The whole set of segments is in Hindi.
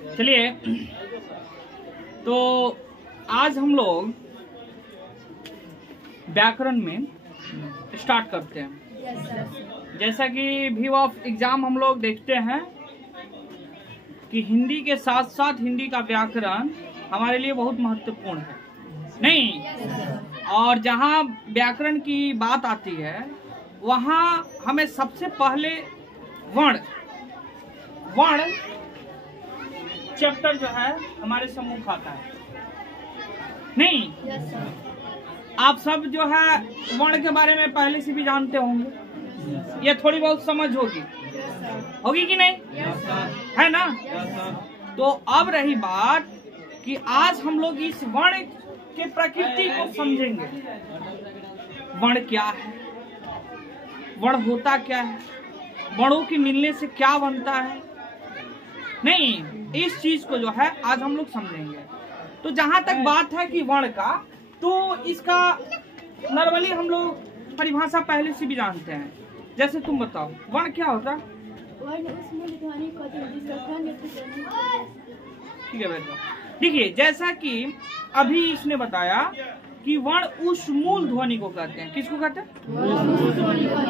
चलिए, तो आज हम लोग व्याकरण में स्टार्ट करते हैं। जैसा कि व्यू ऑफ एग्जाम हम लोग देखते हैं कि हिंदी के साथ साथ हिंदी का व्याकरण हमारे लिए बहुत महत्वपूर्ण है, नहीं? और जहाँ व्याकरण की बात आती है वहाँ हमें सबसे पहले वर्ण चैप्टर जो है हमारे सम्मुख आता है, नहीं? आप सब जो है वर्ण के बारे में पहले से भी जानते होंगे, ये थोड़ी बहुत समझ होगी कि नहीं? है ना? तो अब रही बात कि आज हम लोग इस वर्ण के प्रकृति को समझेंगे। वर्ण क्या है, वर्ण होता क्या है, वर्णों के मिलने से क्या बनता है, नहीं? इस चीज को जो है आज हम लोग समझेंगे। तो जहां तक बात है कि वर्ण का, तो इसका नॉर्मली हम लोग परिभाषा पहले से भी जानते हैं। जैसे तुम बताओ, वर्ण क्या होता है? ठीक है बेटा, देखिए जैसा कि अभी इसने बताया कि वर्ण उस मूल ध्वनि को कहते हैं। किसको कहते हैं?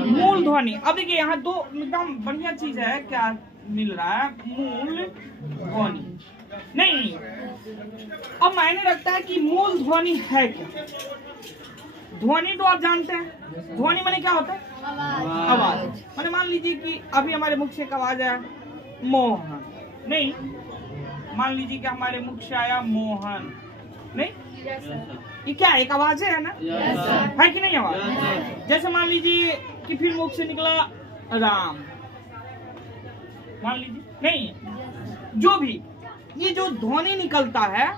मूल ध्वनि। अब देखिए यहाँ दो एकदम बढ़िया चीज है, क्या मिल रहा है? मूल ध्वनि, नहीं? अब मायने रखता है कि मूल ध्वनि है क्या। ध्वनि तो आप जानते हैं, ध्वनि माने क्या होता है? आवाज। माने मान लीजिए कि अभी हमारे मुख से एक आवाज आया मोहन, नहीं? मान लीजिए कि हमारे मुख से आया मोहन, नहीं? ये क्या एक आवाज है ना? है कि नहीं आवाज? जैसे मान लीजिए कि फिर मुख से निकला राम, मान लीजिए, नहीं? जो भी ये जो ध्वनि निकलता है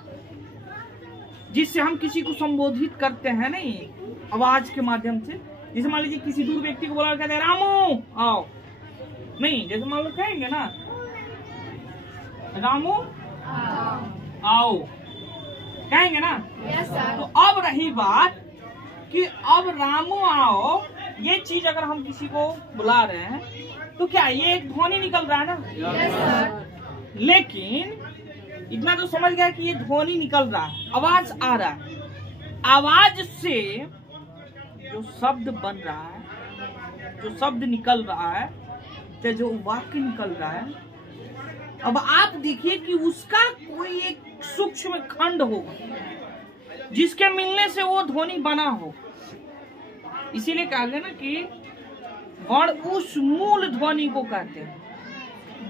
जिससे हम किसी को संबोधित करते हैं, नहीं, आवाज के माध्यम से। जैसे मान लीजिए किसी दूर व्यक्ति को बोला, कहते हैं रामू आओ, नहीं? जैसे मान लो कहेंगे ना रामू आओ, कहेंगे ना? तो अब रही बात कि अब रामू आओ, ये चीज अगर हम किसी को बुला रहे हैं तो क्या ये एक ध्वनि निकल रहा है ना? लेकिन इतना तो समझ गया कि ये ध्वनि निकल रहा है, आवाज आ रहा है। आवाज से जो शब्द बन रहा है, जो शब्द निकल रहा है, तो जो वाक्य निकल रहा है, अब आप देखिए कि उसका कोई एक सूक्ष्म खंड होगा जिसके मिलने से वो ध्वनि बना हो। इसीलिए कहा गया ना कि वर्ण उस मूल ध्वनि को कहते हैं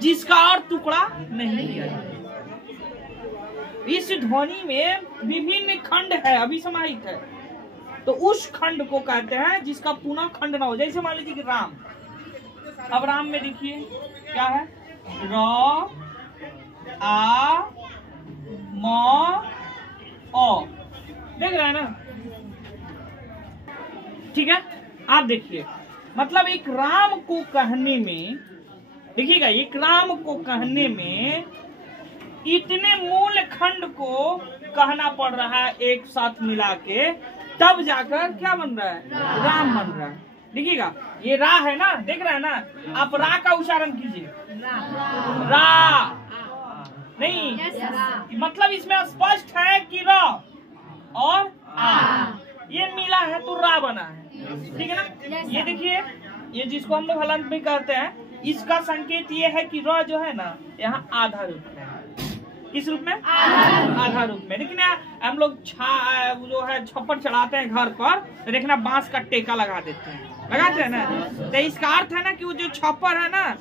जिसका और टुकड़ा नहीं किया जाता। इस ध्वनि में विभिन्न खंड है, अभी समाहित है, तो उस खंड को कहते हैं जिसका पुनः खंड ना हो। जैसे मान लीजिए कि राम, अब राम में देखिए क्या है? र आ म ओ, देख रहे हैं ना? ठीक है, आप देखिए, मतलब एक राम को कहने में, देखिएगा, एक राम को कहने में इतने मूल खंड को कहना पड़ रहा है एक साथ मिला के, तब जाकर क्या बन रहा है? राम बन रहा है। देखिएगा, ये रा है ना, देख रहे हैं ना? आप रा का उच्चारण कीजिए, रा, नहीं? मतलब इसमें स्पष्ट है कि र और आ, ये मिला है तो रा बना है, ठीक है ना? ये देखिए, ये जिसको हम लोग हलंत भी कहते हैं, इसका संकेत ये है कि र जो है ना, यहाँ आधा रूप में है। किस रूप में? आधा रूप में। लेकिन हम लोग जो है छप्पर चढ़ाते हैं घर पर, तो देखना बांस का टेका लगा देते हैं, लगाते हैं ना? तो इसका अर्थ है ना कि वो जो छप्पर है ना,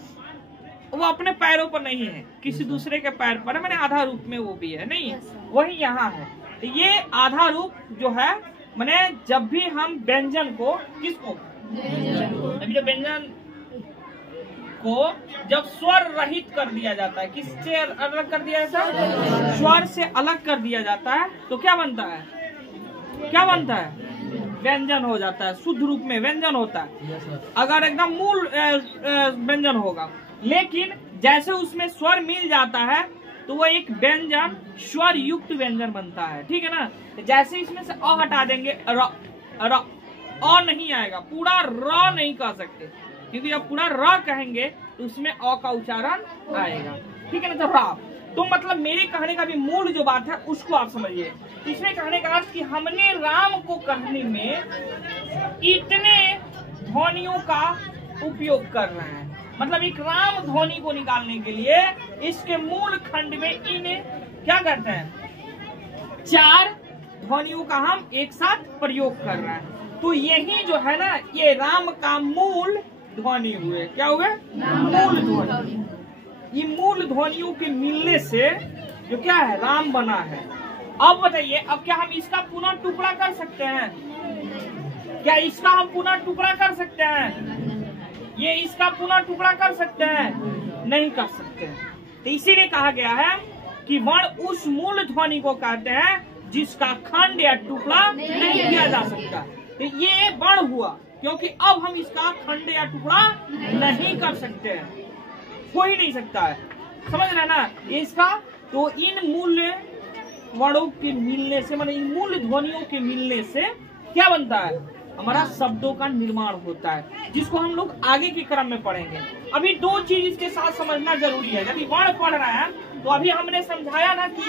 वो अपने पैरों पर नहीं है, किसी दूसरे के पैर पर है, मैंने आधा रूप में वो भी है, नहीं? वही यहाँ है। तो ये आधा रूप जो है, मैंने जब भी हम व्यंजन को, किसको? अभी जो व्यंजन को जब स्वर रहित कर दिया जाता है, किससे अलग कर दिया जाता है? स्वर से अलग कर दिया जाता है, तो क्या बनता है? क्या बनता है? व्यंजन हो जाता है, शुद्ध रूप में व्यंजन होता है, अगर एकदम मूल व्यंजन होगा। लेकिन जैसे उसमें स्वर मिल जाता है तो वो एक व्यंजन स्वर युक्त व्यंजन बनता है, ठीक है ना? जैसे इसमें से अ हटा देंगे, अ नहीं आएगा, पूरा र नहीं कह सकते, क्योंकि जब पूरा र कहेंगे तो उसमें अ का उच्चारण आएगा, ठीक है ना? तो तो मतलब मेरे कहने का भी मूल जो बात है उसको आप समझिए। इसमें कहने का अर्थ कि हमने राम को कहने में इतने ध्वनियों का उपयोग कर रहे हैं, मतलब एक राम ध्वनि को निकालने के लिए इसके मूल खंड में इन क्या करते हैं, 4 ध्वनियों का हम एक साथ प्रयोग कर रहे हैं। तो यही जो है ना, ये राम का मूल ध्वनि हुए। क्या हुए? मूल ध्वनि। ये मूल ध्वनियों के मिलने से जो क्या है, राम बना है। अब बताइए, अब क्या हम इसका पुनः टुकड़ा कर सकते हैं? क्या इसका हम पुनः टुकड़ा कर सकते हैं? ये इसका पुनः टुकड़ा कर सकते हैं? नहीं कर सकते हैं। तो इसीलिए कहा गया है कि वर्ण उस मूल ध्वनि को कहते हैं जिसका खंड या टुकड़ा नहीं किया जा सकता। तो ये वर्ण हुआ, क्योंकि अब हम इसका खंड या टुकड़ा नहीं कर सकते हैं, हो ही नहीं सकता है। समझ रहे ना ये इसका? तो इन मूल वर्णों के मिलने से, मतलब इन मूल ध्वनियों के मिलने से क्या बनता है, हमारा शब्दों का निर्माण होता है, जिसको हम लोग आगे के क्रम में पढ़ेंगे। अभी 2 चीज इसके साथ समझना जरूरी है। जब वर्ण पढ़ रहे हैं तो अभी हमने समझाया ना कि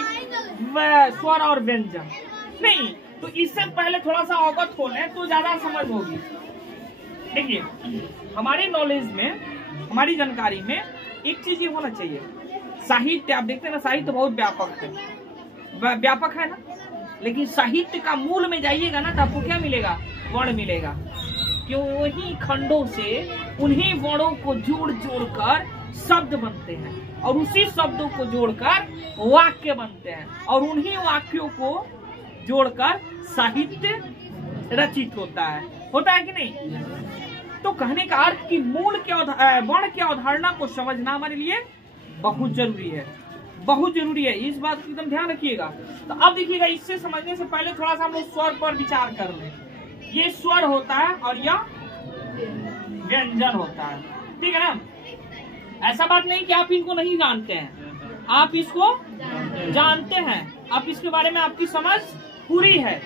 स्वर और व्यंजन नहीं, तो इससे पहले थोड़ा सा अवगत हो लें तो ज्यादा समझ होगी। देखिए, हमारे नॉलेज में, हमारी जानकारी में एक चीज ये होना चाहिए, साहित्य। आप देखते हैं ना, साहित्य बहुत व्यापक है ना, लेकिन साहित्य का मूल में जाइएगा ना तो आपको क्या मिलेगा, वर्ण मिलेगा। क्यों? वही खंडों से उन्हीं वर्णों को जोड़ कर शब्द बनते हैं, और उसी शब्दों को जोड़कर वाक्य बनते हैं, और उन्हीं वाक्यों को जोड़कर साहित्य रचित होता है कि नहीं? तो कहने का अर्थ कि मूल के वर्ण की अवधारणा को समझना हमारे लिए बहुत जरूरी है, बहुत जरूरी है। इस बात को एकदम ध्यान रखिएगा। तो अब देखिएगा, इससे समझने से पहले थोड़ा सा हम लोग स्वर पर विचार कर लें। ये स्वर होता है और यह व्यंजन होता है, ठीक है ना? ऐसा बात नहीं कि आप इनको नहीं जानते हैं, आप इसको जानते हैं, आप इसके बारे में आपकी समझ पूरी है।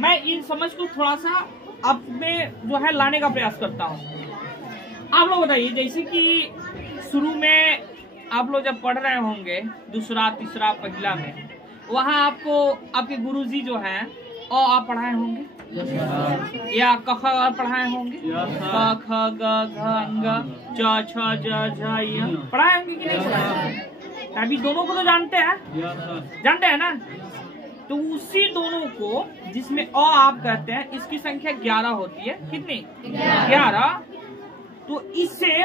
मैं इन समझ को थोड़ा सा अब में जो है लाने का प्रयास करता हूँ। आप लोग बताइए, जैसे कि शुरू में आप लोग जब पढ़ रहे होंगे दूसरा, तीसरा, पहला में, वहाँ आपको आपके गुरुजी जो हैं अ आप पढ़ाए होंगे या क ख पढ़ाए होंगे, क ख ग घ अंग च छ ज झ य पढ़ाए होंगे कि नहीं पढ़ाए? अभी दोनों को तो जानते हैं ना? तो उसी दोनों को जिसमें अ आप कहते हैं, इसकी संख्या 11 होती है। कितनी? 11। तो इससे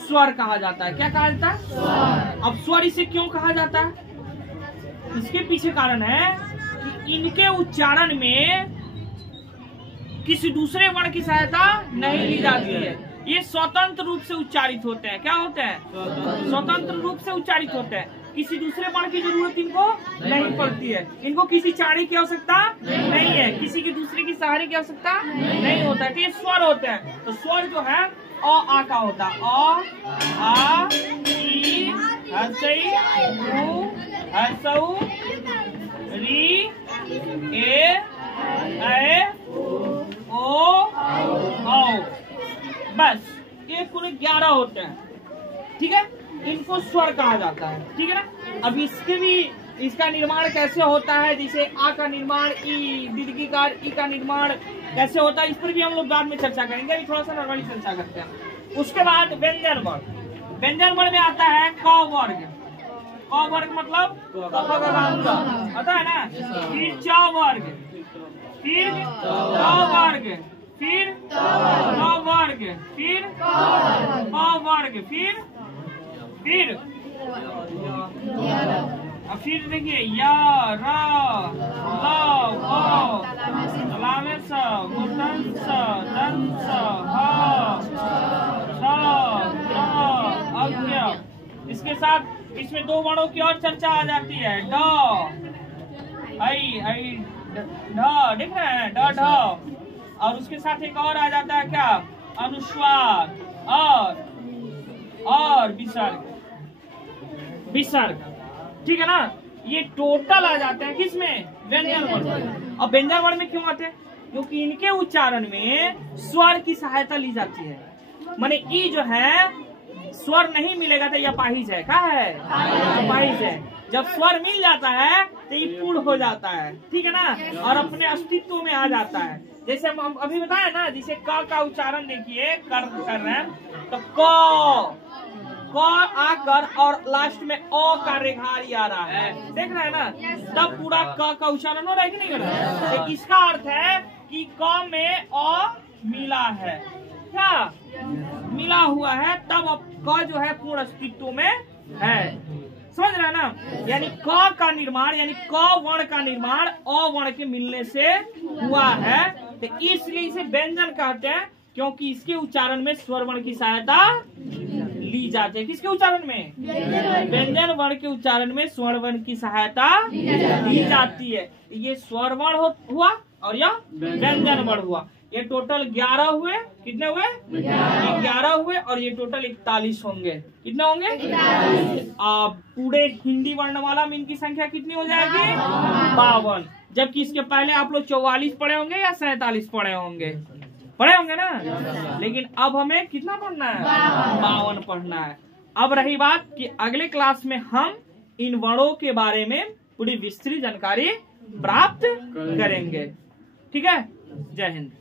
स्वर कहा जाता है। क्या कहा जाता है? स्वर। अब स्वर इसे क्यों कहा जाता है? इसके पीछे कारण है कि इनके उच्चारण में किसी दूसरे वर्ण की सहायता नहीं ली जाती है। ये स्वतंत्र रूप से उच्चारित होते हैं। क्या होते हैं? स्वतंत्र रूप से उच्चारित होते हैं। किसी दूसरे वर्ण की जरूरत इनको नहीं पड़ती है। इनको किसी चाड़ी की आवश्यकता नहीं है, किसी की दूसरे की सहारे की आवश्यकता नहीं होता है। तो ये स्वर होते हैं। तो स्वर जो है अ आ का होता है। अ आ ई हसई उ हसऊ री ए ओ औ। बस ये पूरे 11 होते हैं, ठीक है? इनको स्वर कहा जाता है, ठीक है ना? अब इसका निर्माण कैसे होता है, जैसे आ का निर्माण, ई दीर्घिकार ई का निर्माण कैसे होता है, इस पर भी हम लोग बाद में चर्चा करेंगे। अभी थोड़ा सा नॉर्मली चर्चा करते हैं। उसके बाद व्यंजन वर्ण। व्यंजन वर्ण में आता है क वर्ग। क वर्ग मतलब पता है ना? फिर च वर्ग, फिर क वर्ग, फिर क वर्ग, फिर प वर्ग, फिर देखिए या रा ला व लामे स मुतन स दन स हा सा रा अज्ञ। इसके साथ इसमें 2 वर्णों की और चर्चा आ जाती है। ड आई ढ, देख रहे हैं? ड ढ। और उसके साथ एक और आ जाता है क्या? अनुस्वार और विसर्ग, ठीक है ना? ये टोटल आ जाते हैं किसमें? व्यंजन वर्ण। अब व्यंजन वर्ण में क्यों आते हैं? क्योंकि इनके उच्चारण में स्वर की सहायता ली जाती है। माने ई जो है स्वर नहीं मिलेगा तो यह अपाहिज है। क्या है? अपाहिज है। जब स्वर मिल जाता है तो ये पूर्ण हो जाता है, ठीक है ना, और अपने अस्तित्व में आ जाता है। जैसे हम अभी बताए ना, जैसे क का उच्चारण देखिए कर रहे हैं तो क आकर और लास्ट में अ का रेखारी आ रहा है, देख रहे हैं ना, तब पूरा क का उच्चारण हो रहा है कि नहीं हो रहा है? तो इसका अर्थ है कि क में अ मिला है, क्या मिला हुआ है, तब अब क जो है पूर्ण अस्तित्व में है। समझ रहे हैं ना? यानी क का निर्माण, यानी क वर्ण का निर्माण अ वर्ण के मिलने से हुआ है, तो इसलिए इसे व्यंजन कहते हैं, क्योंकि इसके उच्चारण में स्वर वर्ण की सहायता ली जाती है। किसके उच्चारण में? व्यंजन वर्ण के उच्चारण में स्वर वर्ण की सहायता ली जाती है। ये स्वर वर्ण हुआ और यह व्यंजन वर्ण हुआ। ये टोटल 11 हुए। कितने हुए? 11 हुए, और ये टोटल 41 होंगे। कितने होंगे? पूरे हिंदी वर्णमाला में इनकी संख्या कितनी हो जाएगी? 52। जबकि इसके पहले आप लोग 44 पढ़े होंगे या 47 पढ़े होंगे? पढ़े होंगे ना। लेकिन अब हमें कितना पढ़ना है? 52 पढ़ना है। अब रही बात कि अगले क्लास में हम इन वर्णों के बारे में पूरी विस्तृत जानकारी प्राप्त करेंगे। ठीक है, जय हिंद।